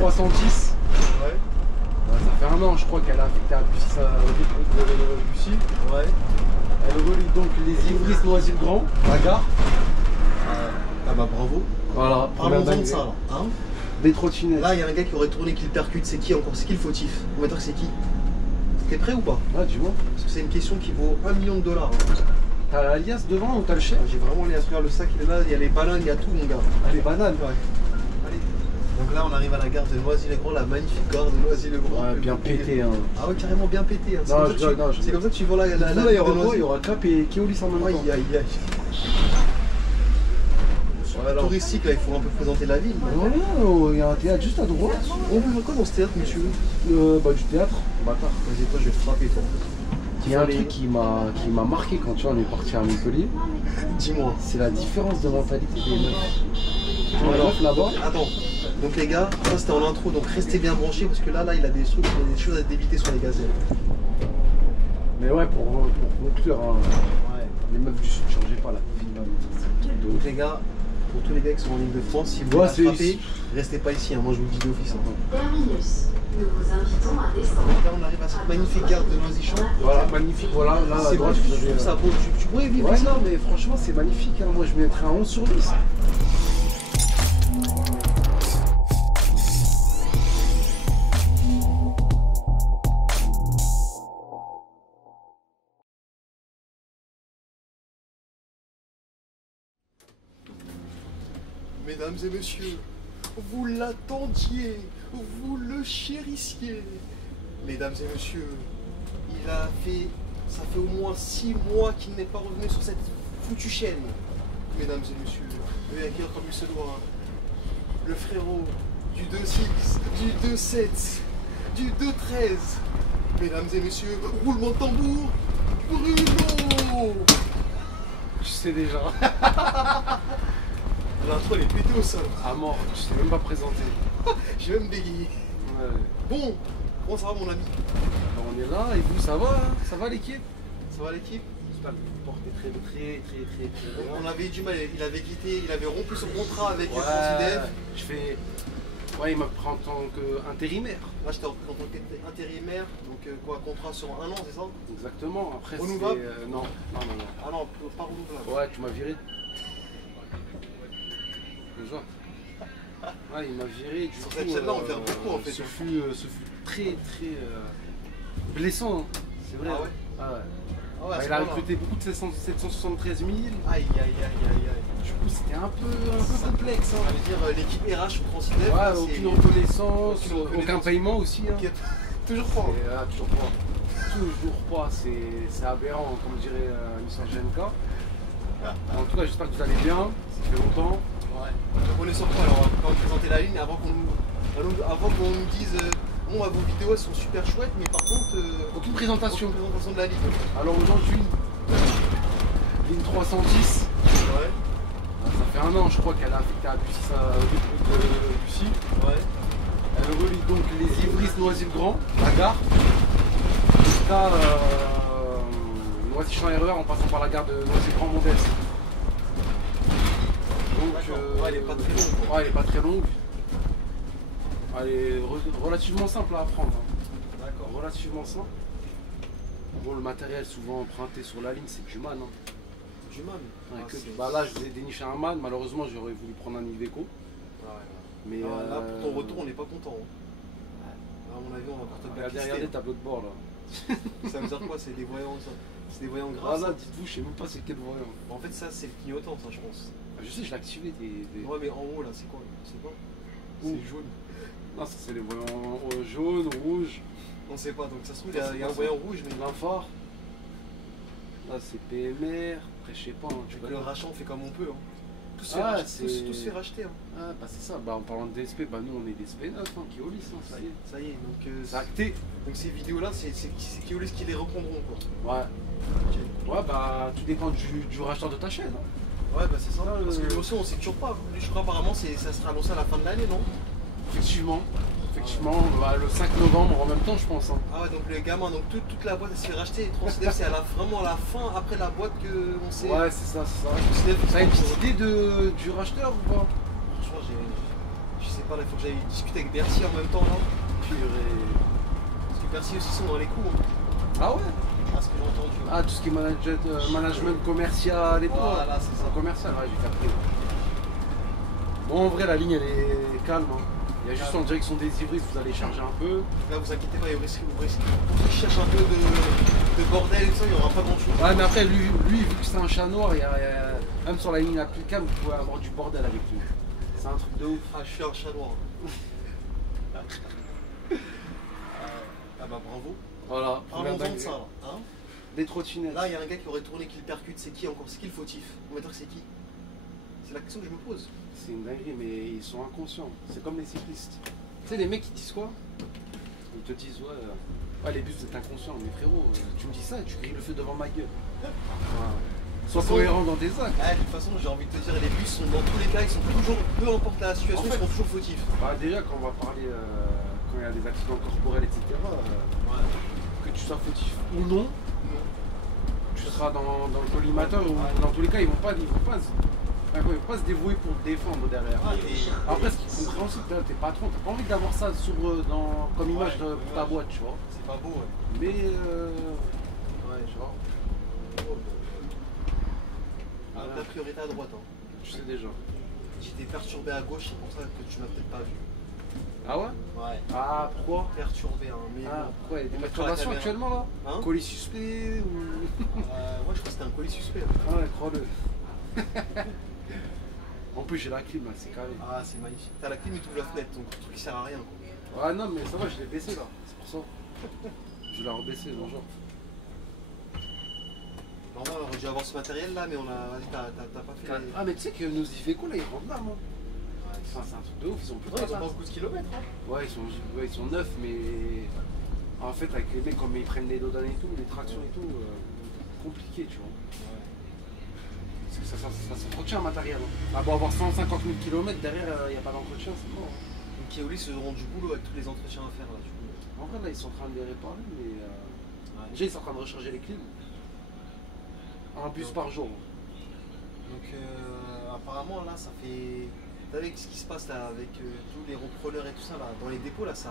1310. Ouais. Ça fait un an, je crois, qu'elle a affecté à Bussy. Bussy. Ouais. Elle relie donc les Ivris Noisy-le-Grand, la gare. Ah bah bravo. Voilà. Parlons-en de ça là. Hein, des trottinettes. là, il y a un gars qui aurait tourné qui le percute. C'est qui encore? C'est qui le fautif? On va dire que c'est qui? T'es prêt ou pas? Ah, dis-moi. Parce que c'est une question qui vaut $1 million. Hein. T'as l'alias devant ou t'as le chef? J'ai vraiment les regarde le sac, il est là, il y a les bananes, il y a tout mon gars. Ah, les bananes. Ouais. Allez. Donc là on arrive à la gare de Noisy-le-Grand, la magnifique gare de Noisy-le-Grand. Ouais, bien pété. Hein. Ah ouais, carrément bien pété. Hein. C'est Non, comme ça que tu vois la Là, il y aura quoi? Il y Noisy. aura Cap et Keolis en même temps. Aïe aïe aïe. Alors, touristique là, il faut un peu présenter la ville. Voilà, il y a un théâtre juste à droite. On peut faire quoi dans ce théâtre, monsieur? Bah, du théâtre, bâtard. Vas-y, toi je vais te frapper toi. Il y a un truc qui m'a marqué quand tu vois, on est parti à Montpellier. Dis-moi. C'est la différence de mentalité des meufs. Tu vois, les Alors, meufs là-bas. Attends. Donc les gars, ça c'était en intro, donc restez bien branchés parce que là il a des trucs, il y a des choses à débiter sur les gazelles. Mais ouais, pour conclure, hein, Ouais. les meufs du sud, changez pas la vie. Donc les gars, pour tous les gars qui sont en Ile-de-France, si vous Ouais, voulez c'est frapper, ici. restez pas ici, hein. Moi je vous le dis d'office. Hein. Terminus. Nous vous invitons à descendre. Donc là on arrive à cette magnifique gare de Noisy-Champs. Voilà, magnifique, voilà, là, à C'est droite, beau, vous je avez, trouve ça beau, tu pourrais vivre Ouais, ici. non, mais franchement, c'est magnifique. Hein. Moi, je mettrais un 11 sur 10. Mesdames et messieurs, vous l'attendiez, vous le chérissiez. Mesdames et messieurs, ça fait au moins 6 mois qu'il n'est pas revenu sur cette foutue chaîne. Mesdames et messieurs, et à qui autre but se doit, le frérot du 2-6, du 2-7, du 2-13. Mesdames et messieurs, roulement de tambour, Bruno. Je sais déjà. L'intro elle est pétée au sol. À mort, je t'ai même pas présenté. J'ai même bégayé. Ouais. Bon, comment ça va mon ami? Alors, on est là, et vous, ça va? Hein, ça va l'équipe? Ça va l'équipe? J'espère que vous portez très bien. On avait eu du mal, il avait quitté, il avait rompu son contrat avec Ouais, Francidev. je fais... Ouais, il m'a pris en tant qu'intérimaire. Là j'étais en tant qu'intérimaire, donc quoi, contrat sur 1 an, c'est ça? Exactement, après c'est... Renouvelable non. Ah non, pas renouvelable. Ouais, tu m'as viré. Bonjour. Ouais, il m'a viré, du Sur coup... cette chaîne-là, on perd beaucoup, en fait. Ce fut très blessant, hein. C'est vrai. Ah ouais? Ah ouais. Ah ouais, Bah, à ce il a point-là. recruté beaucoup de 773 000. Aïe aïe aïe aïe aïe. Du coup, c'était un peu complexe. Ça Hein. veut dire l'équipe RH au Francidev. Ouais, aucune reconnaissance, aucune reconnaissance. aucun paiement aussi. Hein. Toujours pas. Toujours pas. Toujours pas. C'est aberrant, comme dirait Mister GNK. En tout cas, j'espère que vous allez bien. Ça fait longtemps. Ouais. Donc on est sur quoi alors? On va présenter la ligne avant qu'on nous dise bon, vos vidéos elles sont super chouettes, mais par contre Aucune présentation. aucune présentation de la ligne. Alors aujourd'hui, ligne 310. Ouais. Ça fait un an, je crois, qu'elle a affecté à Bussy. Ouais. Elle relie donc les Ivris Noisy-le-Grand, la gare, jusqu'à Noisy-Champs-Erreur en passant par la gare de Noisy-le-Grand-Mondès. Donc, Ouais, elle est pas très longue. Ouais, elle est pas très longue. Elle est relativement simple à apprendre. Hein. D'accord. Relativement simple. Bon, le matériel souvent emprunté sur la ligne, c'est du MAN. Hein. Du man. Ouais, Ah, que c'est- bah là, je vous ai déniché un MAN. Malheureusement, j'aurais voulu prendre un Iveco. Ouais. Mais Là, pour ton retour, on n'est pas content. Hein. À mon avis, on va encore te regardez blacklister. le tableau de bord là. Ça veut dire quoi? C'est des voyants, ça. C'est des voyants Ah gras. là, ça. dites-vous, je sais même pas c'est quel voyant. En fait, ça, c'est le clignotant, ça, je pense. Ah, je sais, je l'ai activé. Ouais, mais en haut, là, c'est quoi? C'est quoi? Où? C'est jaune. Non, ça c'est les voyants jaunes, rouges. On sait pas, donc ça se trouve, Ça, il y a un c'est voyant rouge, mais l'infort. Là, c'est PMR. Après, je sais pas. Hein, tu avec vois. le rachat, on fait comme on peut. Hein. Tout se fait Ah, racheter. c'est- Tout se fait racheter. Hein. Ah, bah c'est ça. Bah, en parlant de DSP, bah nous on est DSP 9, hein, Keolis, hein, ça y est. Ça y est, donc, C'est acté. donc ces vidéos-là, c'est Keolis qui les reprendront, quoi. Ouais. Ouais, bah tout dépend du racheteur de ta chaîne. Hein. Ouais, bah c'est ça. Ça, Parce que lui aussi, on sait toujours pas. Lui, je crois apparemment, ça sera annoncé à la fin de l'année, non? Effectivement. Effectivement, bah, le 5 novembre en même temps, je pense. Hein. Ah ouais, donc le gamin, donc toute la boîte, elle se fait racheter. Et Transdev, c'est vraiment à la fin, après la boîte qu'on sait. Ouais, c'est ça, c'est ça. Transdev, Ça a une petite idée du racheteur ou pas? franchement, je sais pas là, il faut que j'aille discuter avec Bercy en même temps là. Parce que Bercy aussi sont dans les coups. Hein. Ah ouais? Ah, ce que j'ai entendu. Ah, tout ce qui est management commercial et tout. Voilà, c'est ça. Commercial, ouais, j'ai capté. Bon, en vrai, la ligne elle est calme. Hein. Il y a juste en direction des Ivris, vous allez charger un peu. Là, vous inquiétez pas, il cherche un peu de bordel et tout ça, il n'y aura pas grand chose. Ouais, mais après, lui vu que c'est un chat noir, même sur la ligne la plus calme, vous pouvez avoir du bordel avec lui. C'est un truc de ouf. Ah, je suis un chat noir. Ah bah bravo. Voilà. Parlons-en de ça là. Hein, des trottinettes. là, il y a un gars qui aurait tourné, qui le percute. C'est qui encore? C'est qui le fautif? On va dire que c'est qui? C'est la question que je me pose. C'est une dinguerie, mais ils sont inconscients. C'est comme les cyclistes. Tu sais, les mecs qui disent quoi? Ils te disent, ouais, les bus, c'est inconscient. Mais frérot, tu me dis ça et tu grilles le feu devant ma gueule. Voilà. Sois cohérent dans tes actes. Ah, de toute façon, j'ai envie de te dire, les bus sont dans tous les cas, ils sont toujours, peu importe la situation, En fait, ils seront toujours fautifs. Bah, déjà, quand on va parler, quand il y a des accidents corporels, etc., que tu sois fautif ou non, tu seras dans le collimateur ou dans tous les cas, ils vont pas se dévouer pour te défendre derrière. Après, ce qui est compréhensible, t'es patron, t'as pas envie d'avoir ça comme image pour ta boîte, tu vois. C'est pas beau, ouais. Mais, ouais, tu vois. La priorité à droite, hein. Tu sais déjà. J'étais perturbé à gauche, c'est pour ça que tu m'as peut-être pas vu. Ah ouais? Ouais. Ah, pourquoi? Perturbé, hein. Mais Ah, bon. pourquoi? Il y a des On perturbations mettra la actuellement là? Hein? Colis suspect ou. Moi, je crois que c'était un colis suspect. Ah ouais, crois-le. En plus, j'ai la clim là, c'est carré. Ah, c'est magnifique. T'as la clim et tu ouvres la fenêtre, donc le truc qui sert à rien, quoi. Ah non, mais ça va, je l'ai baissé là, c'est pour ça. Je l'ai rebaissé, bonjour. Normalement, on aurait dû avoir ce matériel là, mais on a. Vas-y, t'as pas fait. Ah, mais tu sais que nos Iveco là, ils rentrent là, moi. Enfin, c'est un truc de ouf, ils ont plus de Ouais, ils ont place. pas beaucoup de kilomètres, hein. Ouais, ils sont neufs, mais en fait, avec les mecs, comme ils prennent les dodanes et tout, les tractions et tout, compliqué, tu vois. Parce que ça s'entretient un matériel. Hein. Ah, bon, avoir 150 000 km derrière, il n'y a pas d'entretien, c'est mort. Hein. Donc, Keolis, ils auront du boulot avec tous les entretiens à faire là, du coup. En vrai, là, ils sont en train de les réparer, mais déjà, ils sont en train de recharger les clims. Un bus par jour. Donc, apparemment, là, ça fait. Vous savez ce qui se passe là avec tous les repreneurs et tout ça là, dans les dépôts là, ça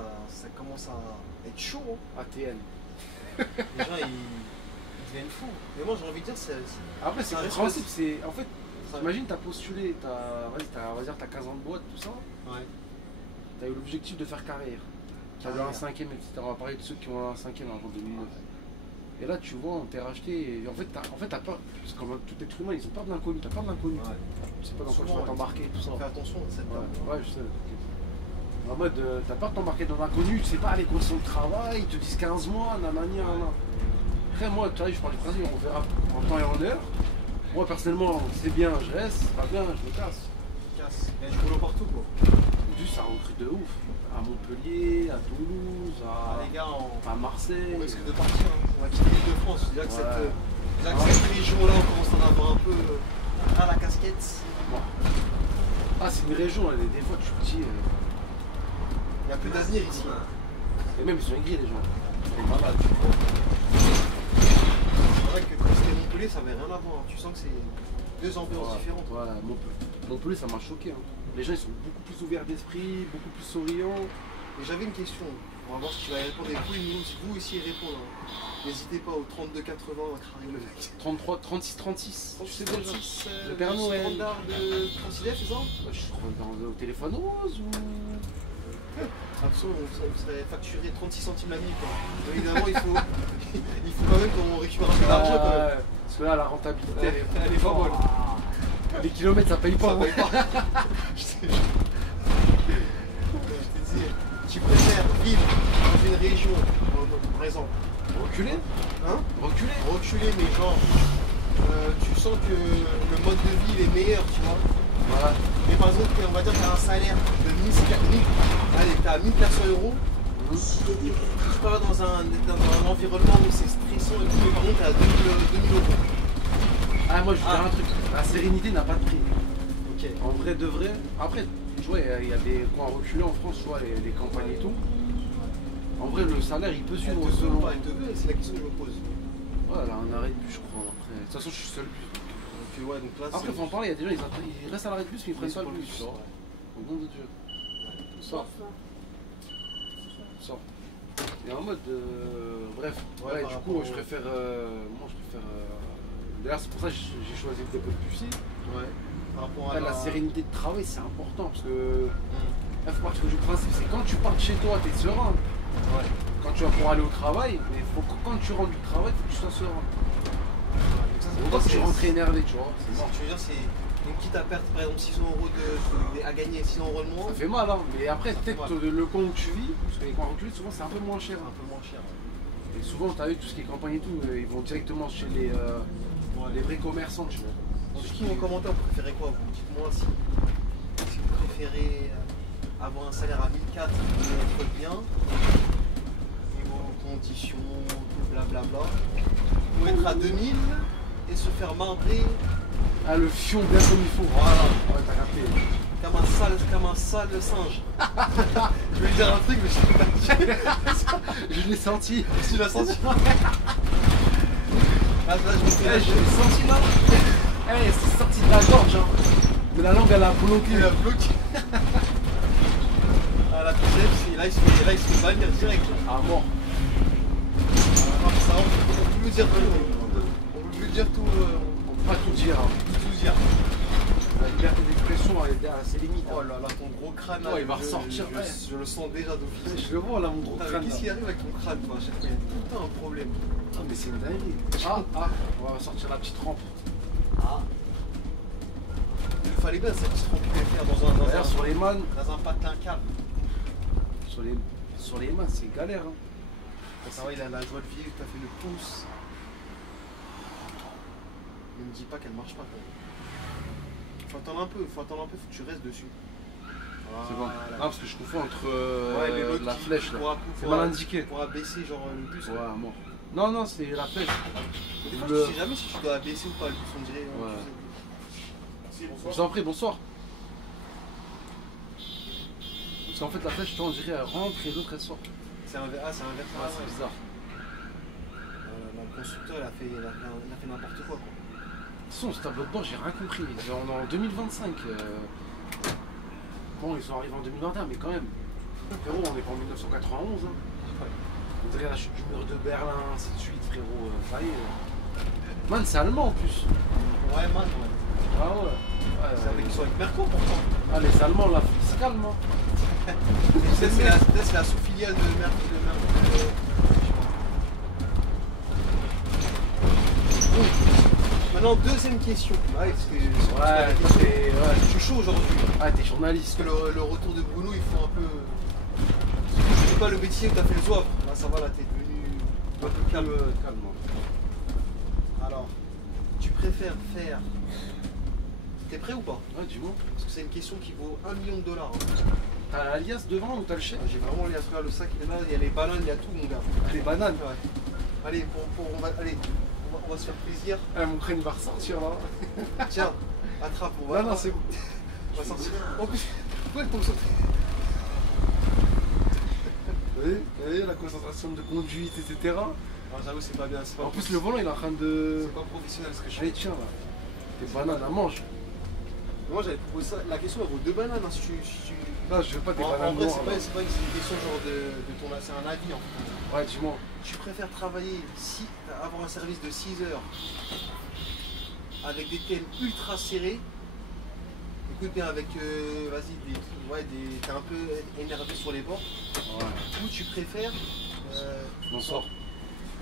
commence à être chaud. Hein. ATN. Les gens ils deviennent fous. Mais moi j'ai envie de dire Après c'est un compréhensible, c'est. En fait, ça- imagine t'as postulé, on va dire t'as 15 ans de boîte, tout ça, Ouais. t'as eu l'objectif de faire carrière. T'as eu un cinquième, etc. On va parler de ceux qui ont un cinquième en 2009. Et là tu vois, on t'est racheté, et en fait t'as peur, parce que comme tout être humain, ils ont peur de l'inconnu, t'as peur de l'inconnu. Ouais. Tu sais pas dans quoi tu Souvent, vas t'embarquer, tout ça. Fais attention à cette Ouais, je sais. En mode, t'as peur de t'embarquer dans l'inconnu, tu sais pas les conditions de travail, ils te disent 15 mois, nanani, nanana. Après, moi, tu vois, je parle du principe, on verra en temps et en heure. Moi, personnellement, c'est bien, je reste, c'est pas bien, je me casse. casse. Il y a du boulot partout quoi. Du, ça recrute de ouf. À Montpellier, à Toulouse, Ah, les gars, à Marseille. on risque de partir. Hein. On va quitter l'île de France. Déjà que Ouais. cette région-là, on commence à en avoir un peu à la casquette. Bon. Ah, c'est une région, des fois, tu te dis. Il n'y a plus d'avenir ici. Et même, ils sont aigris, les gens. Et voilà, tu vois. C'est vrai que quand c'était Montpellier, ça n'avait rien à voir. Tu sens que c'est deux ambiances différentes. Ouais, Montpellier, ça m'a choqué. Hein. Les gens, ils sont beaucoup plus ouverts d'esprit, beaucoup plus souriants. Et j'avais une question. On va voir si tu vas y répondre. Et vous aussi y répondre. Hein. N'hésitez pas au 3280 à craquer le mec. 33, 36, 36. Tu sais déjà. 36, Le Père Noël. standard de 36 c'est ça? Je crois au téléphone rose ou. Absolument, on serait facturé 36 centimes la minute. Quoi. Évidemment, il faut quand même qu'on récupère un peu d'argent quand même. Parce que là, la rentabilité, Ouais, elle est pas bonne. Les kilomètres, ça paye pas. Ça paye pas. Je te dis, tu préfères vivre dans une région, par exemple, Reculer. hein, Reculer. mais genre, tu sens que le mode de vie il est meilleur, tu vois. Voilà. Mais par exemple, on va dire que tu as un salaire de 1400 euros. Tu pars dans un environnement où c'est stressant et tout, mais par contre, tu as 2000 euros. Ah, moi, je veux dire un truc. La sérénité n'a pas de prix. Ok. En vrai de vrai. Après, tu vois, il y a des coins reculés en France, tu vois, les campagnes et tout. En vrai, le salaire, il peut Elle suivre te veut selon. ou pas, elle te veut, c'est la question que je me pose. Ouais, là, un arrêt de bus, je crois. Après, de toute façon, je suis seul bus. Donc, ouais, donc là, Après, faut en parler, il y a des gens, ils restent à l'arrêt de bus, mais ils prennent pas le bus. bus, Tu vois. ouais. Au nom de Dieu. Sors. Sors. Et en mode. Bref. Ouais, du coup, je préfère. Moi, je préfère. D'ailleurs, c'est pour ça que j'ai choisi le dépôt de Bussy. Ouais. Par rapport à la sérénité de travail, c'est important parce que. Il faut partir du principe, c'est quand tu pars de chez toi, t'es serein. Ouais. Quand tu vas pouvoir aller au travail, mais faut que quand tu rentres du travail, faut que tu sois serein. Pourquoi tu rentres énervé, tu vois? C'est mort. Tu veux dire, c'est une quitte à perdre par exemple 600 € à gagner, 600 € de moins. Ça fait mal, hein. Mais après, peut-être le coin où tu vis, parce que les coins où tu vis, souvent c'est un peu moins cher. Un peu moins cher. Et souvent, tu as vu tout ce qui est campagne et tout, ils vont directement chez les vrais commerçants, tu vois. Dites-moi en commentaire, vous préférez quoi vous? Dites-moi si vous préférez avoir un salaire à 1004 et être bien, niveau conditions, blablabla, ou être à 2000 et se faire marbrer. Ah, le fion bien comme il faut. Voilà. Ouais, t'as capté. Comme un sale singe. Je voulais dire un truc, mais je sais pas. Je l'ai senti. Tu l'as senti? Là, je l'ai senti là. C'est sorti de la gorge, hein. Mais la langue, elle a bloqué. Elle a bloqué. Ah, la deuxième, là, il se fait bannir direct. Ah, mort. Ça, on peut plus dire tout. On peut plus dire tout. On peut pas tout dire. Hein. Tout dire. La liberté d'expression, elle est à ses limites. Oh là là, ton gros crâne là. Oh, il va ressortir. Je le sens déjà d'office. Je le vois là, mon gros crâne. Qu'est-ce qui arrive avec ton crâne, toi? À chaque fois, il y a tout le temps un problème. Ah, mais c'est une dinguerie. On va sortir la petite rampe. Ah. Il fallait bien cette petite rampe qu'il faire D'ailleurs, sur les man. Dans un patelin calme. Sur les mains, c'est galère. Hein. Ça va, il a la joie de vivre, t'as fait le pouce. Ne me dis pas qu'elle marche pas. Faut attendre un peu, faut que tu restes dessus. C'est bon. Voilà. Non, parce que je confonds entre la qui flèche là. C'est mal indiqué. Pour abaisser genre le bus. Ouais, mort. Non, c'est la flèche. Des fois, tu sais jamais si tu dois abaisser ou pas le bus, on dirait. Ouais. Si, Je vous en prie, bonsoir. Parce qu'en fait, la flèche, on dirait, elle rentre et l'autre elle sort. C'est un verre. C'est bizarre. Le constructeur, il a fait n'importe quoi. De toute façon, ce tableau de bord, j'ai rien compris. On est en 2025. Bon, ils sont arrivés en 2021, mais quand même. Frérot, on est pas en 1991. Hein. On dirait la chute du mur de Berlin, ainsi de suite, frérot. Ça y est. Man, c'est allemand en plus. Ouais, man, ouais. Ah ouais. Ils sont avec Merco pourtant. Ah, les Allemands, là, ils se calment. Hein. C'est la sous-filiale de Merco. Maintenant, deuxième question. Ouais, je suis chaud aujourd'hui. Ah, t'es journaliste. Parce que le retour de Bruno, il faut un peu. Je dis pas le bêtisier où t'as fait le zouave. Là, ça va, là, t'es devenu un peu calme. Alors, tu préfères faire. T'es prêt ou pas? Ouais, dis-moi. Parce que c'est une question qui vaut $1 million. Hein. T'as l'alias devant ou t'as le chèque? J'ai vraiment l'alias, là, le sac, il est là, il y a les bananes, il y a tout, mon gars. Les bananes? Ouais. Allez, on va se faire plaisir. Ah, mon crâne va ressortir là. Tiens, attrape, on va. Non, c'est bon. On va sortir. En plus, pourquoi elle tombe sur. Vous voyez, la concentration de conduite, etc. Ah, j'avoue, c'est pas bien. Pas en plus, le volant, il est en train de. C'est pas professionnel ce que je fais. Allez, tiens là. Tes bananes, à mange. Moi, j'avais proposé ça. La question, elle vaut 2 bananes. Hein, si tu... Non, je veux pas des bananes. En vrai, noires, c'est pas une question genre de ton. C'est un avis en fait. Ouais, dis-moi. Tu préfères travailler, avoir un service de 6 heures avec des thèmes ultra serrés. Écoute bien, avec vas-y, t'es un peu énervé sur les bords. Ouais. Ou tu préfères. Bonsoir.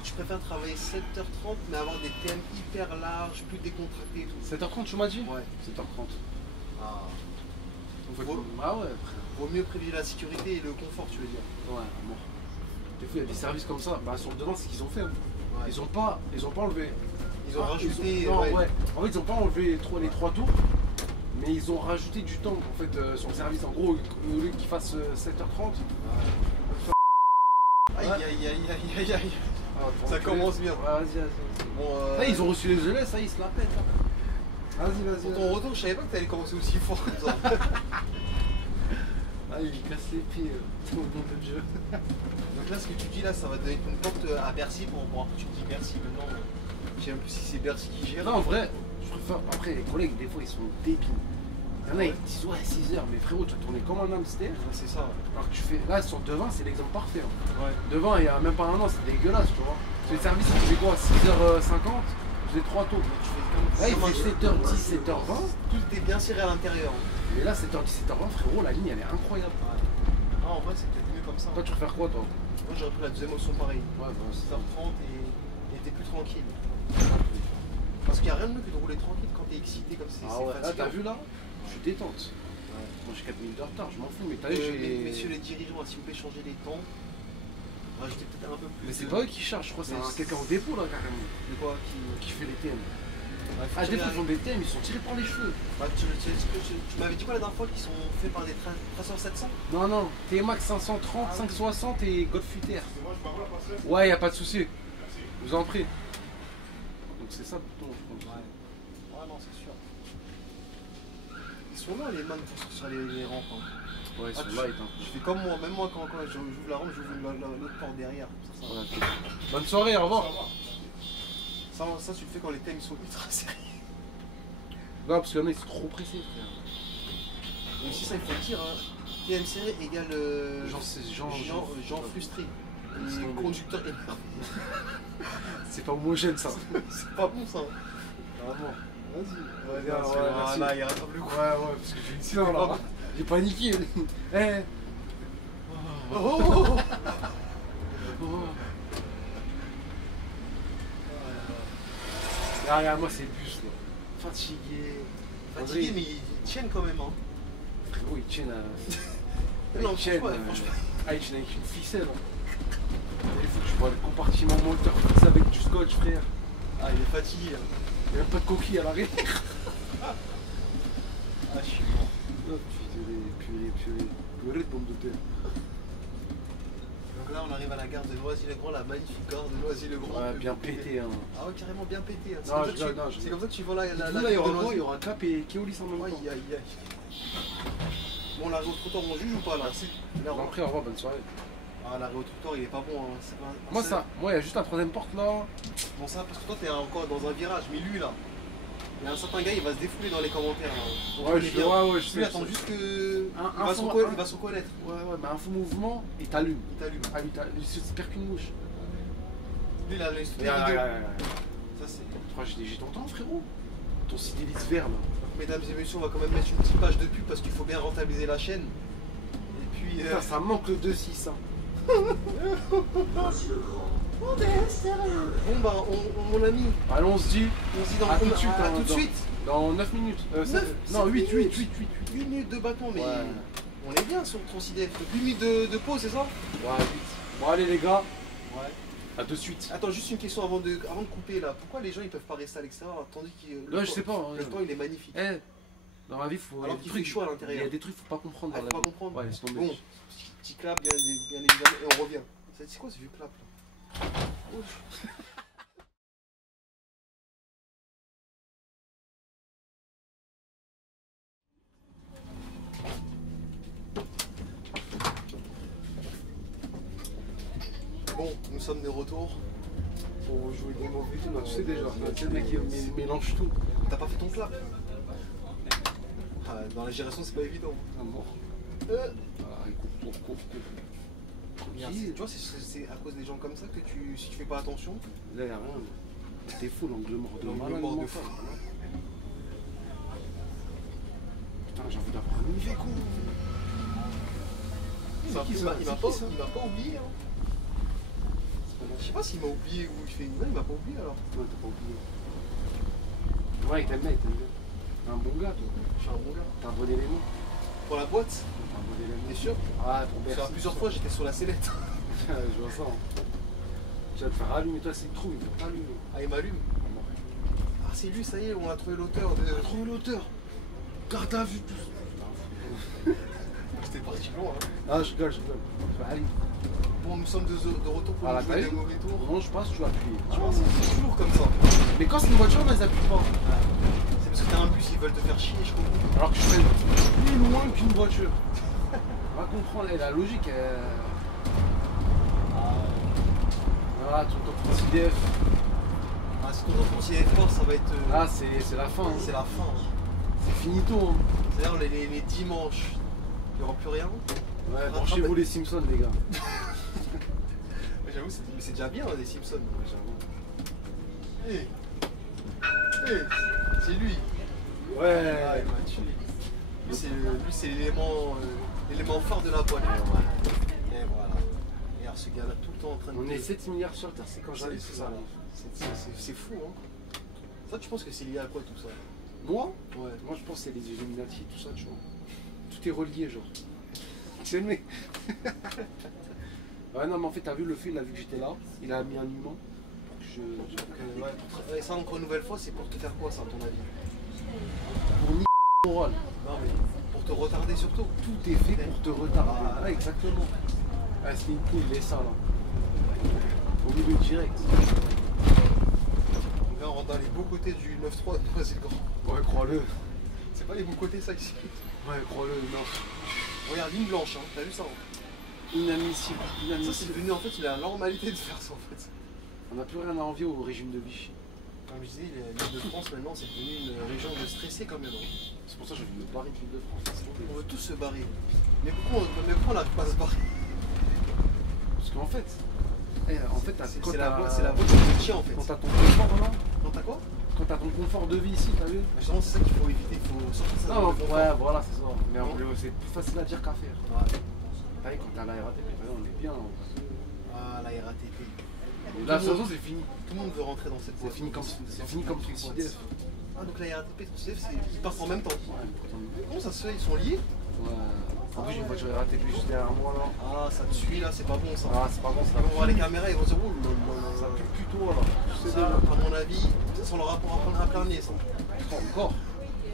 Tu préfères travailler 7h30 mais avoir des thèmes hyper larges, plus décontractés et tout. 7h30 tu m'as dit? Ouais. 7h30. Ah. Ah ouais, frère. Vaut mieux privilégier la sécurité et le confort, tu veux dire. Ouais, bon. Des fois, il y a des services comme ça. Bah, sur le devant, c'est ce qu'ils ont fait. Hein. Ouais. Ils ont pas enlevé. Ils ont rajouté. Non, ouais. En fait, ils ont pas enlevé les 3 tours, mais ils ont rajouté du temps en fait sur le service. En gros, au lieu qu'ils fassent 7h30. Aïe aïe aïe aïe aïe. Ah, ça commence bien. Ouais, vas-y. Bon, ils ont reçu les ELS, ça, ils se la pètent. Hein. Vas-y. Pour ton retour, je savais pas que t'allais commencer aussi fort comme ça. Ah, il casse les pieds, tout le monde de Dieu. Donc là, ce que tu dis là, ça va donner une porte à Bercy pour voir que tu me dis Bercy maintenant. Je sais même plus si c'est Bercy qui gère. Non, en vrai, je préfère. Après, les collègues, des fois, ils sont débiles. Il y en a, ils te disent ouais 6 heures, mais frérot, tu vas tourner comme un hamster. Ouais, c'est ça. Alors que tu fais. Là sur Devin, c'est l'exemple parfait. Hein. Ouais. Devin, il y a même pas un an, c'était dégueulasse, tu vois. Sur les services, il faisait quoi 6h50, je faisais 3 tours. Tu fais comme Là, il fait 7h10, 7h20. Tout est bien serré à l'intérieur. Mais là, 7h10, 7h20, frérot, la ligne, elle est incroyable. Ah, en vrai, c'est peut-être mieux comme ça. Toi, tu préfères quoi, toi? Moi, j'aurais pris la deuxième option pareil. Ouais, bah, 6h30 et t'es plus tranquille. Parce qu'il n'y a rien de mieux que de rouler tranquille quand t'es excité comme c'est Ah ouais, là, fatigant. t'as vu là? Je suis détente. Moi, j'ai 4 minutes de retard, je m'en fous, mais t'as vu, Messieurs les dirigeants, s'il vous plaît, changez les temps. Rajoutez peut-être un peu plus. Mais c'est pas eux qui chargent, je crois, c'est quelqu'un au dépôt là, carrément. De quoi Qui fait les TM. Ouais, faut Ah, des tirer fois, ils font des TM, ils sont tirés par les cheveux. Bah, tu m'avais dit quoi la dernière fois qu'ils sont faits par des traceurs 700? Non, non, TMAX 530, 560 et Golf UTR. Moi, je m'arrête la passerelle. Ouais, y a pas de souci. Merci. Je vous en prie. Donc, c'est ça le bouton, je pense. Ouais. Ouais, non, c'est sûr. Ils sont là les man sur les rampes. Hein. Ouais, ils Ah, sont tu- light. Hein. Je fais comme moi, même moi quand j'ouvre la rampe, j'ouvre l'autre porte derrière. Ça, Ouais, ok. Bonne soirée, au revoir. ça, tu le fais quand les thèmes sont ultra serrés. Non, parce qu'il y en a, ils sont trop pressés, frère. Donc si ça, il faut le dire, hein. TM serré égale Jean frustré. C'est Et bon. conducteur énervé. C'est pas homogène, ça. C'est pas bon ça. Vraiment. Vas-y. Bien, ouais, merci. Voilà, il rattrape le coup. Ouais, ouais, parce que j'ai une sinon là. J'ai paniqué. Eh. Oh, oh, oh. Oh. Ah, regarde, moi, c'est le bus, là. Fatigué. Fatigué, mais ils tiennent quand même. Hein. Frérot, ils tiennent à. Non, Ils tiennent. franchement. Ah, ils tiennent avec une ficelle. Hein. Il faut que je vois le compartiment moteur fixe avec du scotch, frère. Ah, il est fatigué. Hein. Il n'y a même pas de coquille à l'arrière. Ah, je suis mort. Oh, purée de pommes de terre. Donc là, on arrive à la gare de Noisy-le-Grand, la magnifique gare de Noisy-le-Grand. Ouais, bien pété, hein. Ah ouais, carrément bien pété. Hein. Non, je C'est comme ça que tu vois la Là, gare il y de aura quoi? Noisy. Il y aura Cap et Keolis en même temps. Aïe, aïe, aïe. Bon, l'arrêt au trottoir, on juge ou pas là? Là, Bon, après, au revoir, bonne soirée. Ah, l'arrêt au trottoir, il est pas bon. Hein. C'est pas- Moi, c'est- ça, moi, il y a juste la troisième porte là. Bon, ça, parce que toi, t'es encore dans un virage. Mais lui, là, il y a un certain gars, il va se défouler dans les commentaires. Là. Donc, Ouais, il est je bien. ouais, je Lui, sais. attends juste que. Un Il va faux- il va s'en connaître. Ouais, ouais, mais un faux mouvement et t'allumes. Il t'allume. Ah oui, j'espère qu'une mouche. Lui, il a le Ouais, studio. ouais, ouais, ouais. Ça, c'est. Je crois que j'ai ton temps, frérot. Ton Sidélis vert là. Mesdames et messieurs, on va quand même mettre une petite page de pub parce qu'il faut bien rentabiliser la chaîne. Et puis. Putain, ça manque le 2-6. Hein. Bon, bah, mon ami, Allons, on se dit. on se dit dans À tout de suite, à hein, tout de dans- suite. Dans 9 minutes. Non, 8 minutes de bâton, mais Ouais. on est bien sur ton CDF. 8 minutes de pause, c'est ça? Ouais, 8. Bon, allez, les gars. Ouais. À de suite. Attends, juste une question avant de couper là. Pourquoi les gens ils peuvent pas rester à l'extérieur tandis que Non, je sais pas. Hein. le temps il est magnifique? Eh, dans la vie, faut. Alors il y a des qu'il fait trucs- chaud à Il y l'intérieur. a des trucs, faut pas comprendre. Ah, dans faut la pas vie. comprendre. Ouais, laisse tomber. Bon, petit clap bien évidemment et on revient. C'est quoi ce vieux clap là? Oh. Bon, nous sommes de retour. Pour jouer des mots et tout, là, tu sais déjà. Tu sais, le mec, il mélange tout. T'as pas fait ton clap? Ah, dans la génération c'est pas évident. Ah, mort. Euh, Ah, il court. Regarde, tu vois, c'est à cause des gens comme ça que si tu fais pas attention, Là, y'a rien. T'es fou, l'angle mort de L'angle malade mort de mental. fou. Putain, j'ai envie d'avoir un IV con. c'est un qui peu- ça il m'a C'est pas, qui, ça il m'a pas oublié. Hein. Je sais pas s'il m'a oublié ou il fait une. Non, il m'a pas oublié alors. Ouais, t'as pas oublié. Ouais, il t'aime bien, il t'aime bien. T'es un bon gars, toi. Je suis un bon gars. T'as un bon élément. Pour la boîte, T'as un bon élément. t'es sûr? Ah, ton père. Parce que plusieurs fois j'étais sur la sellette. Je vois ça. Hein. Tu vas te faire allumer, toi, c'est le trou, il va t'allumer. Ah, il m'allume. Ah, c'est lui, ça y est, on a trouvé l'auteur de. T'as trouvé l'auteur. Garde à vue, tout. C'était parti loin. Hein. Ah, je rigole. Allez. Bon, nous sommes de retour pour Ah, nous t'as jouer vu des mauvais tours. Non, je passe, tu vas appuyer. Tu vois, c'est toujours comme ça. Mais quand c'est une voiture, ils appuient pas. C'est parce que t'as un bus, ils veulent te faire chier, je comprends. Alors que je fais plus loin qu'une voiture. On va comprendre, la logique. Voilà, ton CDF. Ah, si ton enfant s'y est fort, ça va être. Là, c'est la fin. Hein. C'est la fin. C'est finito. Hein. C'est-à-dire les dimanches, il n'y aura plus rien. Ouais, branchez-vous les Simpsons, les gars. J'avoue, c'est déjà bien les Simpsons. J'avoue. Hé, c'est lui. Ouais. Ah, il m'a tué. Lui, c'est l'élément phare de la boîte. Et voilà. Regarde ce gars-là tout le temps en train de. On est 7 milliards sur Terre, c'est quand j'arrive, c'est ça. C'est fou, hein. Ça, tu penses que c'est lié à quoi tout ça? Moi Ouais. Moi, je pense que c'est les Illuminati, tout ça, tu vois. Tout est relié, genre. C'est le mec. Ouais, non, mais en fait, t'as vu le fait, il a vu que j'étais là, il a mis un humain pour que je. Ouais, ça, encore une nouvelle fois, c'est pour te faire quoi, ça, à ton avis? Pour niquer le moral. Non, mais pour te retarder surtout. Tout est fait pour te retarder. Ah. Ouais, exactement. Ah, c'est une poule, il est ça là. Au milieu direct. Là, on rentre dans les beaux côtés du 9-3 de Noisy-le-Grand. Ouais, crois-le. C'est pas les beaux côtés, ça, ici. Ouais, crois-le, non. Regarde, ligne blanche, hein. T'as vu ça, hein? Inadmissible. Ça, c'est Inadmissible. devenu, en fait, il a la normalité de faire ça, en fait. On n'a plus rien à envier au régime de Vichy. Comme je disais, l'île de France, maintenant, c'est devenu une région de stressés, quand même. Hein. C'est pour ça que j'ai vu me barrer de l'île de France. On veut tous se barrer. Mais pourquoi on n'arrive pas à se barrer? Parce qu'en fait, quand C'est la t'as voie du chien, en fait. quand t'as ton confort là, Quand t'as quoi? quand t'as ton confort de vie ici, t'as vu? Justement, c'est ça qu'il faut éviter, il faut sortir ça. Non, de confort. ouais, voilà, c'est ça. Mais en plus, c'est plus facile à dire qu'à faire. Ouais. T'as vu, quand t'es à la RATP, on est bien. Ah, la RATP. Et là, de toute façon, c'est fini. Tout le monde veut rentrer dans cette voie. C'est fini comme Suicidev. Ah, donc la RATP et Suicidev, ils partent en même temps. Ouais, pourtant. Comment ça se fait? Ils sont liés? Ouais. En plus, j'ai une voiture RATP juste derrière moi là. Ah, ça te suit là, c'est pas bon ça. Ah, c'est pas bon, ça. Ils vont voir les caméras, ils vont se dire, ouh, Ça pue le puto là. Tu sais, ça, à mon avis, ça leur rapport à prendre un plein nez, ça. encore.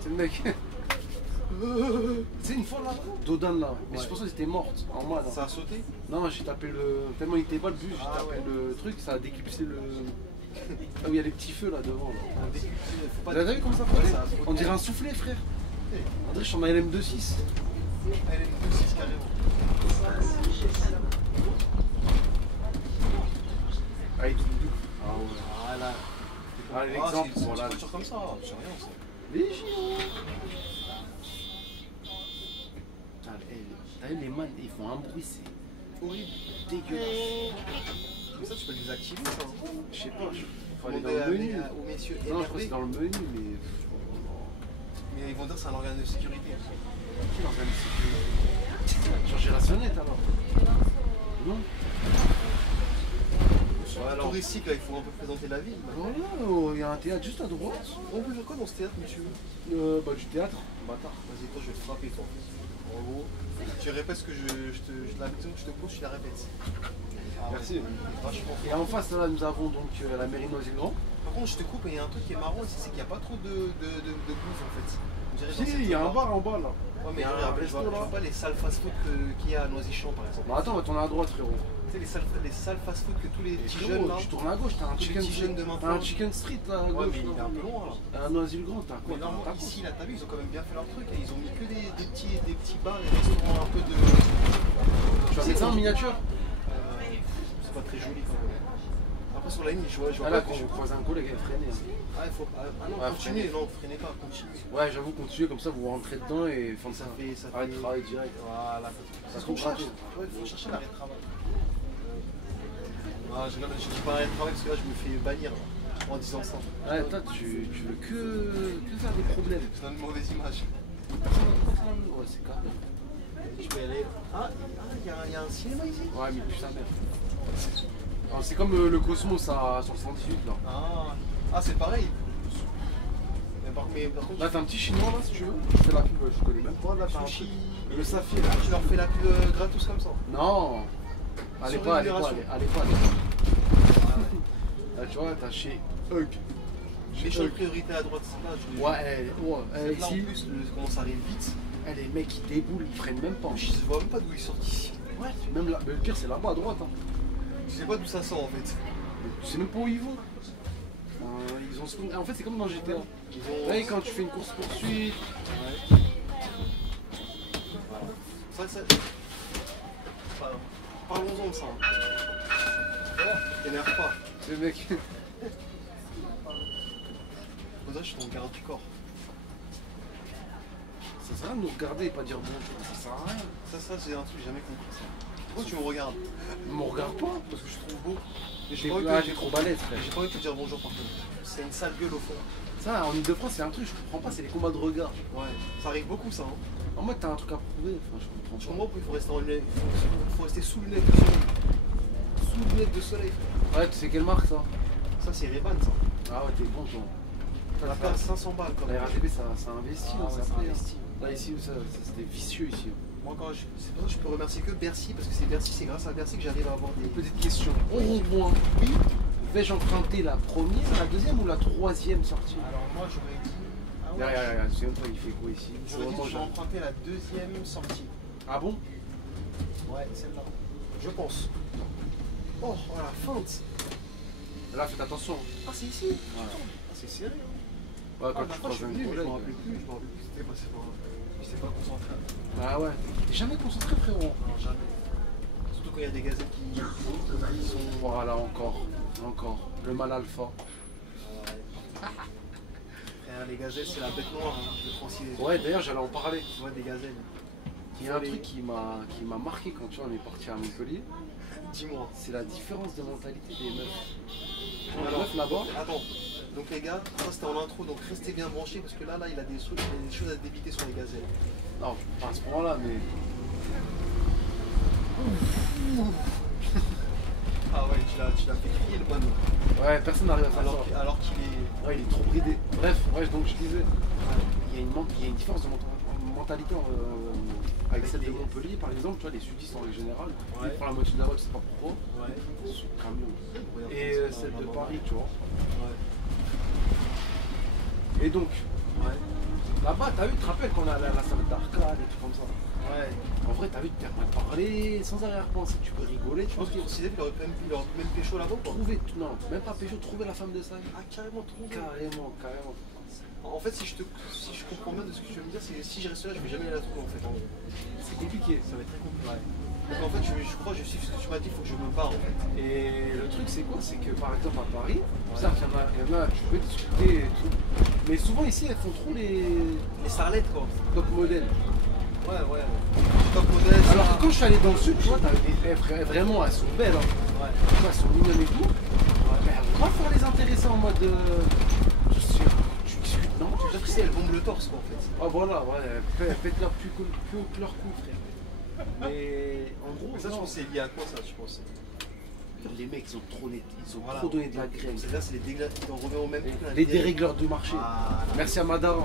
C'est le mec. C'est une fois là, Dodan là. Mais je pensais que c'était morte en moi là. Ça a sauté? Non, j'ai tapé le. Tellement il était pas le bus, j'ai tapé le truc, ça a déclipsé le. Ah où il y a les petits feux là devant. Là. Faut pas Vous avez vu comment ça Ouais, fait ça a sauté. On dirait un soufflet, frère. On dirait que je suis en LM26. Elle est une 2-6 carrément. Ah, il dit Voilà. Ah, l'exemple, c'est une voilà. voiture comme ça, c'est rien ça. Légion. T'as vu les man, ils font un bruit, c'est Horrible. dégueulasse. Mais ça, tu peux le désactiver ça. Je sais pas, faut aller dans Demander le menu. aux messieurs Non, je crois que c'est énervés. dans le menu, mais. Mais ils vont dire que c'est un organe de sécurité. Qui l'organise sécurité? Changer la sonnette alors? Non? Alors touristique, là, il faut un peu présenter la ville. Voilà, il y a un théâtre juste à droite. On peut faire quoi dans ce théâtre, monsieur? Bah, du théâtre, bâtard. Vas-y, toi, je vais te frapper, toi. En gros, tu répètes ce que la question que je te pose, tu la répètes. Ah, Merci. ouais, vachement. Et en face, là, nous avons donc la mairie de Noisy-le-Grand. Par contre, je te coupe, et il y a un truc qui est marrant ici, c'est qu'il n'y a pas trop de bouffe en fait. On dirait dans Si, cette il y a un zone-là. bar en bas là. Ouais, mais Il y a un regarde, je resto, vois là. pas les salles fast-food qu'il y a à Noisy-Champ par exemple. Bah, attends, on va tourner à droite, frérot. Tu sais, les salles fast-food que tous les petits Frérot, jeunes là. tu tournes à gauche, t'as un Tous les chicken petits jeunes de street. maintenant. T'as un chicken street là à Ouais, gauche. mais il est un peu loin là. À Noisy-le-Grand, t'as quoi? Mais T'as un normalement, tacos. ici, là, t'as vu, ils ont quand même bien fait leur truc. Et ils ont mis que des petits bars et restaurants un peu de. Tu vas mettre ça en miniature? C'est pas très joli quand même. Après, sur la ligne, je vois Ah là, pas. quand je croise un collègue, elle freine. Ah, il faut. Ah non, Ouais, continuez, non, freinez pas, continuez. Ouais, j'avoue, continuez comme ça, vous rentrez dedans et fin de Ça ça. fait. Arrête de travailler direct. Voilà. Ça se qu'on comprend. cherche. Ouais, il faut chercher l'arrêt de travail. Ah, je dis pas arrêt de travail parce que là, je me fais bannir là, en disant ça. Ouais, toi, tu veux que faire des problèmes. Je donne une mauvaise image. Ouais, c'est carré. Je peux y aller. Ah, il y a un cinéma ici? Ouais, mais plus sa mère. Alors, c'est comme le Cosmos ça, sur le 118 là. Ah, c'est pareil. Mais par contre, Là, t'as un petit chinois là, si tu veux. Je fais la pub, je connais même pas. Là, t'as un sushi. truc. Le saphir. Ah, tu leur fais la pub gratos comme ça. Non. Allez Sur pas, allez pas, rémunération. allez pas. Là, tu vois, t'as chez Hug. Les champs de priorité à droite, c'est là. Ouais, Là, en ici, plus, comment ça arrive vite. les mecs ils déboulent, ils freinent même pas. Je ne vois même pas d'où ils sortent ici. Ouais, même là, mais le pire c'est là-bas à droite. Hein. Je sais pas d'où ça sort en fait. Tu sais même pas où ils vont. Ils ont... En fait, c'est comme dans GTA. Là, quand tu fais une course poursuite. Ouais. Ça. Parlons-en de ça. T'énerve pas. Le mec. On dirait que je suis ton garde du corps. Ça Ça sert à rien de nous regarder et pas dire bonjour, ça sert à rien. Ça c'est un truc que j'ai jamais compris ça. Pourquoi tu me regardes? Ne me regarde pas. Parce que je te trouve beau. Et T'es j'ai trop balèze, frère. pas envie de te dire bonjour par contre. C'est une sale gueule au fond. Ça, en Ile-de-France, c'est un truc, je comprends pas, c'est les combats de regard. Ouais, ça arrive beaucoup ça. Hein. En mode, t'as un truc à prouver, enfin, je comprends Je pas. comprends pourquoi il faut rester en lunettes. Il faut rester sous lunettes de soleil. Sous lunettes de soleil, frère. Ouais, tu sais quelle marque ça? Ça c'est Ray-Ban ça. Ah ouais, t'es bon, toi. Ça perd 500 balles quand La même. RATP, ça investit, Ah ouais, ça ça paye, hein. investit. Là, ici, c'était vicieux, ici. Moi quand c'est pour ça que je peux remercier que Bercy, parce que c'est Bercy, c'est grâce à Bercy que j'arrive à avoir des. Petite question. Au rond-point, oui. Vais-je emprunter la première, la deuxième ou la troisième sortie? Alors moi j'aurais dit. Ah ouais, Derrière, tu sais même pas, il fait quoi ici? j'aurais dit que je vais emprunter la deuxième sortie. Ah bon? Ouais, celle-là. Je pense. Oh, la feinte. Là, faites attention. Ah, c'est ici. Ouais. Ah, c'est serré. Hein. Ouais, Ah, quand la tu fois, je croises suis un venu, mais je collègue. m'en rappelais plus. Je m'en rappelais plus. C'était passé par là. Je sais pas concentré. Ah ouais. T'es jamais concentré, frérot. Non, jamais. Surtout quand il y a des gazelles qui sont. Voilà, encore. Le mal alpha. Les gazelles, c'est la bête noire hein, de Francis. Ouais, d'ailleurs, j'allais en parler. Tu vois, des gazelles. Il y a un truc qui m'a marqué quand tu vois, on est parti à Montpellier. Dis-moi. C'est la différence de mentalité des meufs. Les Alors, meufs là-bas. Attends. Donc les gars, ça c'était en intro, donc restez bien branchés parce que là il a des choses à débiter sur les gazelles. Non, pas à ce point-là, mais. Ah ouais, tu l'as fait crier le bonhomme. Ouais, personne n'arrive à faire ça. Alors qu'il est. Ouais, il est trop bridé. Bref, ouais, donc je disais, il y a une différence de mentalité avec celle de Montpellier, par exemple. Tu vois, les sudistes en règle générale, Ouais. ils prennent la moitié de la route, je sais pas pourquoi, Ouais. sous le camion. Regarde Et comme ça, celle de là-bas. Paris, tu vois. Ouais. Et donc, Ouais. là-bas, t'as vu, tu te rappelles qu'on a la salle d'arcade et tout comme ça. Ouais. En vrai, t'as vu, tu permets de parler sans arrière-pensée, tu peux rigoler, Je tu pense peux qu'il considère qu'il aurait pu même pécho là-bas ou pas? trouver, non, même pas pécho, trouver la femme de sa vie. Ah, carrément trouvé. Carrément. En fait, si je comprends bien de ce que tu veux me dire, c'est que si je reste là, je vais jamais la trouver en fait. En gros. C'est compliqué. Ça va être très compliqué. Donc en fait, je crois, je suis ce que tu m'as dit, il faut que je me barre en fait. Et le truc c'est quoi? C'est que par exemple à Paris, certes il y en a, tu peux discuter et tout. Mais souvent ici elles font trop les Les starlettes quoi. top modèles. Ouais. Top modèle. Alors que quand je suis allé dans le sud, tu vois, vraiment elles sont belles, hein. Ouais. Tu vois, elles sont mignonnes et tout. Mais elles vont pas faire les intéresser en mode tu discutes, non? Tu veux dire que si elles bombent le torse quoi en fait. Ah voilà, ouais, faites-leur plus haut que leur cou, frère. Mais en gros, Mais ça, je non. pense que c'est lié à quoi ça, tu penses? Les mecs ils ont Voilà. trop donné de la graine. C'est-à-dire, c'est les dégâts qui en revient au même truc. Les dérégleurs du marché. Ah, Merci à Madara.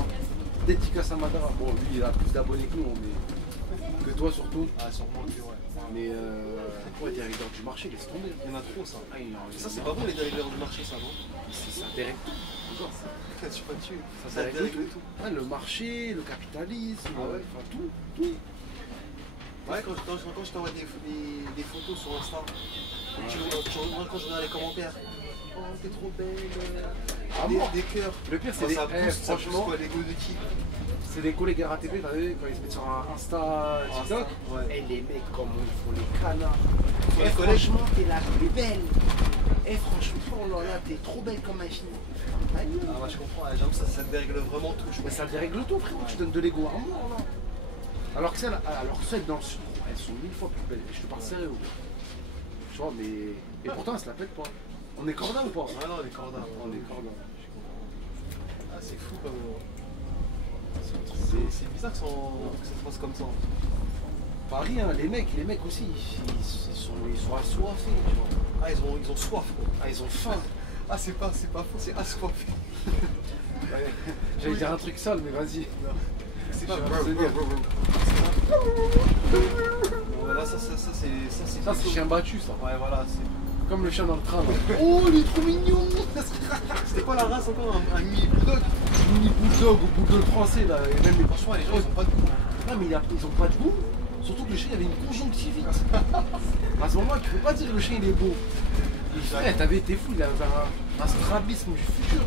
Dédicace à Madara. Bon, lui, il a plus d'abonnés que nous, mais que toi surtout. ah, sûrement, ouais. Mais ouais, dérégleurs du marché, laisse tomber. Il y en a trop ça. Ah, Mais ça, c'est pas bon les dérégleurs du marché, ça, non? Ça dérègle tout. Encore. Tu pas dessus. Ça dérègle tout. Ouais, le marché, le capitalisme, Ah ouais. enfin tout. Ouais, quand je t'envoie des photos sur Insta, quand je regarde les commentaires, oh t'es trop belle, Ah bon? des cœurs. Le pire, c'est Oh, des. ça booste, ça Franchement, booste quoi, l'ego de qui? c'est des collègues RATP, t'as vu, quand ils se mettent sur un Insta, TikTok. Ouais. Et les mecs, comme ils font les canards. Sur Et les collègues. franchement, t'es la plus belle. Et franchement, oh là là, t'es trop belle comme machine. Ah ouais, je comprends, j'avoue ça te dérègle vraiment tout, je Mais pense. ça dérègle tout, frérot. Tu donnes de l'ego à mort, là. Alors que celles dans le sud, elles sont 1000 fois plus belles. Et je te parle sérieux. Tu vois, mais. Et pourtant, elles se la pètent pas. On est corda ou pas? Ah non, les cordas. On est corda. Ah, c'est fou comme. C'est C'est bizarre que ça se passe comme ça. Paris, hein, les mecs aussi, ils sont assoiffés, tu vois. Ah, ils ont soif quoi. Ah, ils ont faim. Ah, c'est pas faux, c'est assoiffé. Ouais. J'allais dire un truc sale, mais vas-y. C'est pas pas c'est bien. Là, ça c'est. Ça, c'est chien battu, ça. Ouais, voilà, c'est. Comme le chien dans le train, là. Oh, il est trop mignon. C'était quoi la race encore? Un mini bulldog? Mini bulldog ou bulldog français, là. Et même les Franchement, les gens ils ont pas de goût. Non, mais ils ont pas de goût. Surtout que le chien, il avait une conjonctivite. À ce moment-là, tu peux pas dire que le chien, il est beau. Frère, t'avais été fou, il avait un strabisme du futur.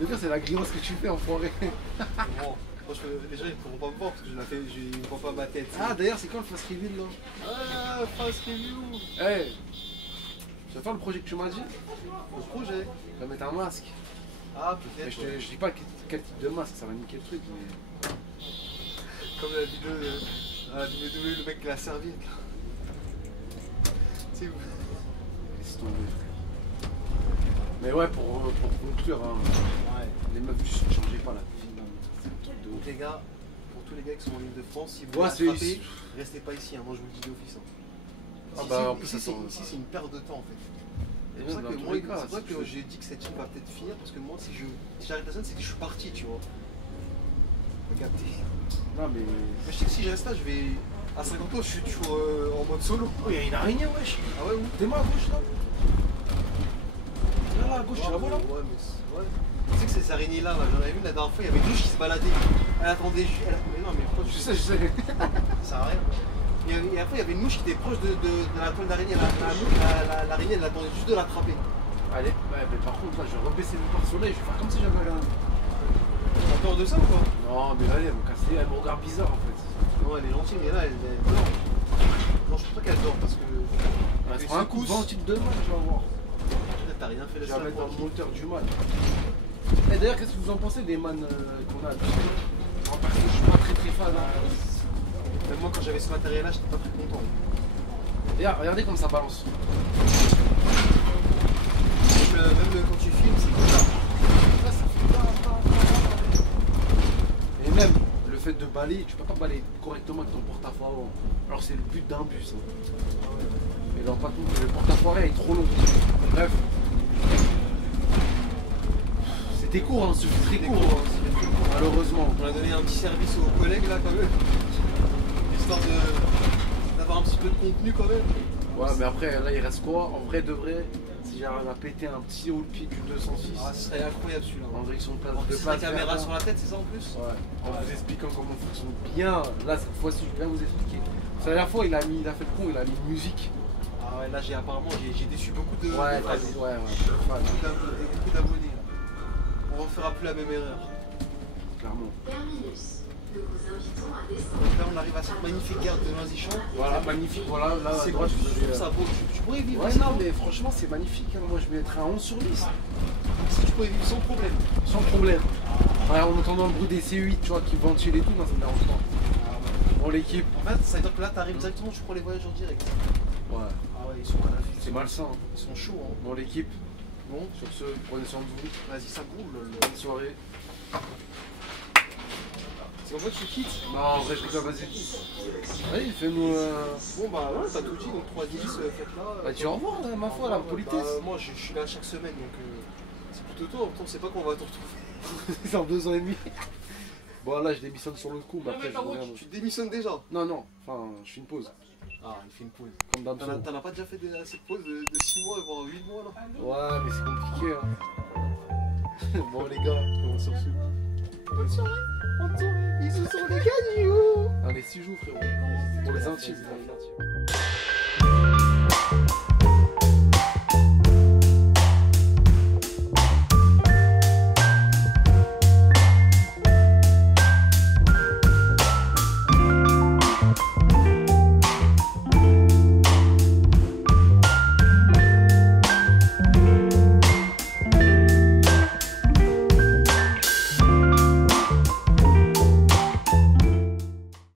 Le pire, c'est la grimace que tu fais, enfoiré. Bon, les gens ils pourront pas me voir parce que je ne vois pas ma tête. Ah, d'ailleurs, c'est quand le fast reveal, là? Ah, fast review. Hey, tu vas faire le projet que tu m'as dit? Le projet. Tu vas mettre un masque. Ah, Mais peut-être. je dis pas quel type de masque, ça va niquer le truc. Mais... Comme la vidéo de la WWE, le mec qui l'a servi. Tu sais, Laisse tomber, frère. Mais ouais, pour conclure, hein, les meufs juste ne changez pas la vie. C'est un truc de donc ouf. les gars, pour tous les gars qui sont en ligne de France, si vous Ouais, voulez c'est- attraper, restez pas ici, hein. Moi je vous le dis d'office. Hein. Ah Ici, bah, en plus, ici, ça sent- ici, c'est une perte de temps en fait. C'est Et pour ça dans que tous moi, les cas, c'est pour ça si que tu- j'ai dit que cette chaîne va peut-être finir, parce que moi, si j'arrête la chaîne, c'est que je suis parti, tu vois. Regarde. Non mais. Mais je sais que si je reste là, je vais. À 50 ans, je suis toujours en mode solo. Oh, il y a une araignée, wesh. Ah ouais, où T'es moi à gauche là. Là, à gauche, tu la vois là. Ouais, mais ouais. Tu sais que ces araignées-là, j'en avais vu la dernière fois, il y avait une mouche qui se baladait. Elle attendait. Mais non, mais pourquoi Je sais, je sais. Ça sert à rien. Et après, il y avait une mouche qui était proche de la toile d'araignée. L'araignée, elle attendait juste de l'attraper. Allez, ouais, mais par contre, là, je vais rebaisser le par soleil, je vais faire comme si j'avais rien. T'as peur de ça ou quoi? Non, mais allez, elle me casse, elle me regarde bizarre en fait. Non, elle est gentille, mais là, elle dort. Non, je pense pas qu'elle dort parce que. Elle se prend un coup de vent type de mal, tu vas voir. T'as rien fait Je laisser vais la mettre dans le tranquille. moteur du mal. Et d'ailleurs, qu'est-ce que vous en pensez des man qu'on a? Moi, perso, je suis pas très fan. Hein. Même moi, quand j'avais ce matériel-là, j'étais pas très content. Regardez comme ça balance. Même quand tu filmes, c'est comme ça. Là, ça fait pas. Et même le fait de balayer, tu peux pas balayer correctement avec ton porte-à-faux avant. Alors c'est le but d'un bus. Hein. Mais dans pas tout, le porte-à-faux arrière est trop long. Bref. C'était court, hein, c'était très court. Hein. Malheureusement. On a donné un petit service aux collègues là quand même. Histoire d'avoir un petit peu de contenu quand même. Ouais, mais après, là il reste quoi? En vrai de vrai, si j'arrive à péter un petit haut pied du 206 Ah, ce serait incroyable celui-là. en direction de place En de plus, la place caméra Verdun. sur la tête, c'est ça en plus? Ouais, en vous expliquant comment fonctionne bien. Là, cette fois-ci, je vais bien vous expliquer. Parce que la dernière fois, il a fait le con, il a mis une musique. Ah ouais, là apparemment j'ai déçu beaucoup de Ouais, fans. vas-y, ouais. Beaucoup d'abonnés là. On refera plus la même erreur. Clairement. Terminus. Nous vous invitons à descendre. Donc là on arrive à cette magnifique gare de Noisy-Champs. Voilà, magnifique. Voilà, là, à C'est droite, beau, vous avez. ça beau. Tu pourrais vivre Ouais, ici, non, mais franchement, c'est magnifique. Hein. Moi, je mettrais un 11 sur 10. si tu pourrais vivre sans problème. Sans problème. Ouais, en entendant le bruit des C8, tu vois, qui ventilent et tout, non, ça me dérange pas. Bon, l'équipe. En fait, ça veut dire que là t'arrives directement, tu prends les voyageurs direct. Ouais, Ah ouais, ils sont à la c'est malsain. Hein. Ils sont chauds hein. Bon, l'équipe. Bon, Sur ce, prenez soin de vous. vas-y, ça roule. Bonne soirée. C'est en fait tu quittes. Non, en vrai, je rigole, vas-y. Allez, fais-nous. Bon bah ouais, t'as tout dit, donc 3-10, faites là. Bah, dis au revoir, là, ma foi, la politesse. Moi je suis là chaque semaine donc c'est plutôt tôt, en même temps on sait pas quand on va te retrouver. C'est en 2 ans et demi. Bon, là, je démissionne sur le coup, mais après, je reviens. Tu démissionnes déjà. Non, enfin, je fais une pause. Ah, il fait une pause. Comme Damso. T'en as pas déjà fait cette pause de 6 mois, voire 8 mois là? Ouais, mais c'est compliqué, hein. Bon, les gars, on se reçoit. Bonne soirée, bonne soirée, bisous sur les gagnoux. Allez, 6 jours, frérot. Pour les intimes.